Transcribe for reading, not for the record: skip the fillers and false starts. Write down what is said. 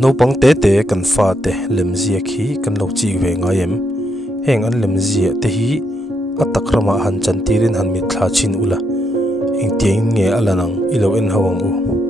no pangte te kan fa te lemzia khi kan lo chi ve nga yem heng an lemzia te hi atakrama han chantirin han mit thla chin ula engtiang nge alanang ilo en hawang u